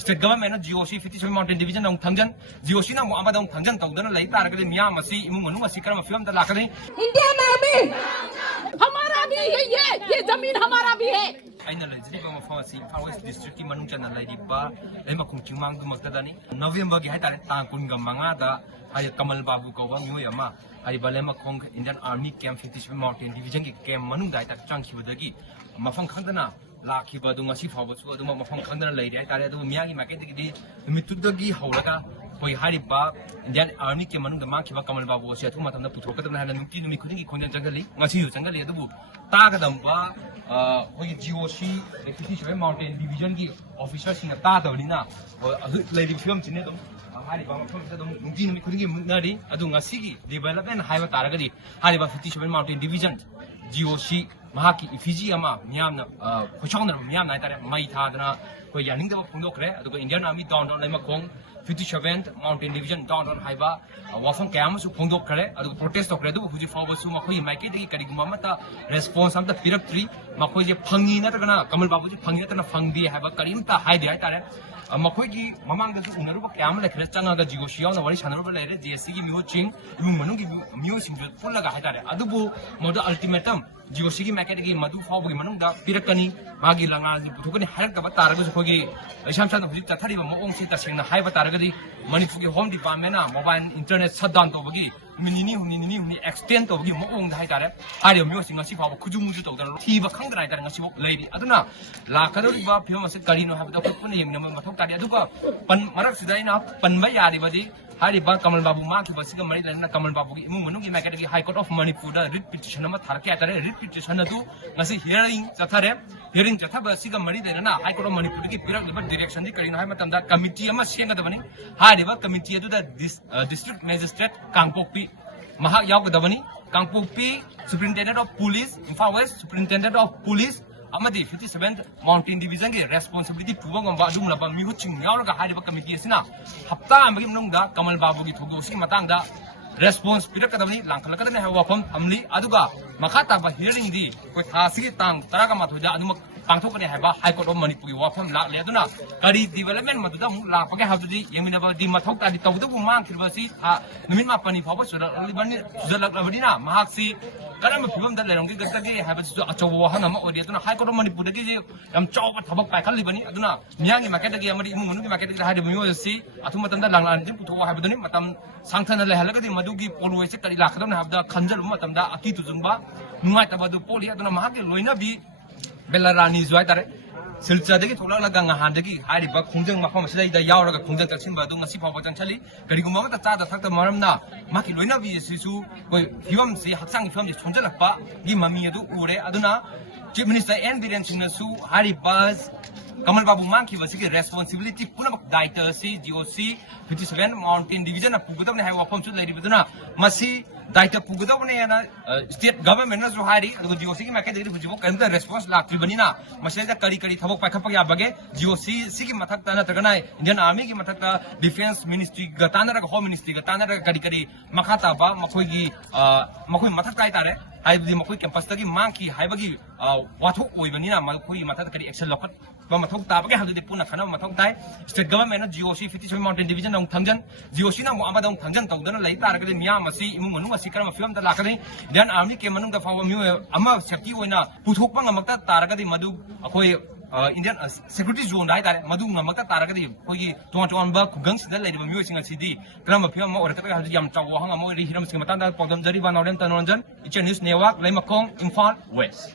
State government GOC 57 Mountain Division of Tangan, GOC na mo amadong Tangan tawdan na laita agad niya masi imong manu masi kara film da lakani Indian Army हमारा भी है ये जमीन हमारा भी है aina lai jini ba mafam si West District ki manung chana lai dipa ai ma khung chingmang du makta dani November gi hai tare tang kun ga manga da ai Kamal Babu ko ba myo yama ai bale ma khong Indian Army Camp 57 Mountain Division ki camp manung dai tak chang khibadagi mafam khangdana lakhiba du ngasi fawa chu adu mafam khangdana lai dai tare adu miyagi market gi mitudagi haulaga koi hariba Indian Army ke manung da makhiba Kamal Babu se thu matamda puthokadam na numi numi khuding ki khonjan jangali ngasi yu jangali adu ta gadam ba koi GOC 57 Mountain Division ki officer singa ta dawlina lady film chine dum hariba mafam da dum numi numi khuding ki munari adu ngasi gi development haiba taragadi hariba 57 Mountain Division GOC mahaki effigy ama miyamna khochongna miyamna tare mai thadana koi yaning da phungdokre adu Indian Army downtown laima khong 57th Mountain Division downtown haiba wafam kayam su phungdokre adu protest okre adu huji fawo su makhoi maike degi kariguma mata response amta pirak tri makhoi je phangi na tagana Kamal Babu ji phangi na phangdi haiba karimta haide hai tare makhoi gi mamang da su unaru ba kayam lekre changa ga GOC yaw na wari chanaru ba lere JSC gi miho ching imung manung gi miho sing ju pholaga hai tare adu bu moda ultimatum GOC की Macat की मधु फाव की मनुंग दा पिरकनी मागी लंगा नि पुथुकनी हारक दबा तारगो खोगी इसाम सान हुजि तथारि म ओंग से तसेंना हाइबा तारगदि मणिपुर की होम डिपार्टमेंट ना मोबाइल इंटरनेट शटडाउन तोबगी मिनिनी एक्सटेंड तोबगी म ओंग हाइ तारे हारियो म्यो सिंग सि फाव खुजु मुजु तोदर थीबा खंगराइ तार ngasi bok leidi aduna lakadori ba film ase karino habda khupune yengna mathok tari aduga pan marak sidaina panba yari badi hariba Kamal Babu ma ki basiga mari lana Kamal Babu ki imung manung ki market ki High Court of Manipur da writ petition ma tharke atare writ petition adu ngasi hearing chatha basiga mari lana High Court of Manipur ki pirak liba direction di karina hai matam da committee ama senga da bani hariba committee adu da district magistrate Kangpokpi maha yaw da bani Kangpokpi superintendent of police Imphal West superintendent of police amadi 57th Mountain Division ki responsibility puwa ngamba adum laba mihu ching yauraga hariba committee asina hapta amagi manungda Kamal Babu ki thugo si matangda response pirakadabani langkhalakadane ha wafam amli aduga makata ba hearing di koi thasi tang taraga mathoja anumak pangthokane haiba High Court of Manipur ki wafam la le aduna kari development maduda mu la page habdi yemina ba di mathok ta di tawdu mang khirwasi numin ma pani phawa sura libani jalak na mahak si karam phibam da lerong ki gatagi haiba su achowo hana ma odi aduna High Court of Manipur ki yam chawba thabak paikal libani aduna miyangi market gi amadi imu munu ki market gi hadi myo si athum matam da langlan din putho haibaduni matam sangthana le halagadi madugi poloi se kari lakadona habda khanjal matam da aki tujungba nungai tabadu poli aduna mahak ki loina bi Belarani zuai tare silcha degi thola laga ngahan degi hariba khungjang mafam sidai da yauraga khungjang taksinba du ngasi phawa jang chali kariguma mata cha da thakta maramna maki loina bi sisu koi hiwam se haksang hiwam je chonjalakpa gi mami adu ure aduna chief minister N Biren Singh su hariba Kamal Babu mangki wasiki responsibility puna daita si GOC 57 Mountain Division na pugadam ne hai wafam su lari baduna masi daita pugadam ne na state government na jo hari adu GOC ki market degi bujibo kaimta response lakri banina masi da kari thabok paikhapak ya bage GOC si ki mathak ta na tagana Indian Army ki mathak ta defense ministry gatana ra home ministry gatana ra kari makhata ba makhoi gi makhoi mathak kai tare haibdi makhoi campus ta gi mangki haibagi wathok oibanina makhoi mathak kari action lokat ba mathok ta bage habdi puna khana mathok tai state government na GOC 57 Mountain Division dong thangjan GOC na mo amada dong thangjan tawdana lai taragadi miyam asi imung manu asi karama film da lakani Indian Army ke manung da fawa myo ama shakti oina puthokpa ngamakta taragadi madu akoi Indian security zone dai tare madu ngamakta taragadi koi ton ba kugang sida lai myo singa sidi karama film ma orata ka yam chawo hanga mo ri hiram singa mata da podam jari ba nawrem tanonjan ichen news network lai makong Imphal West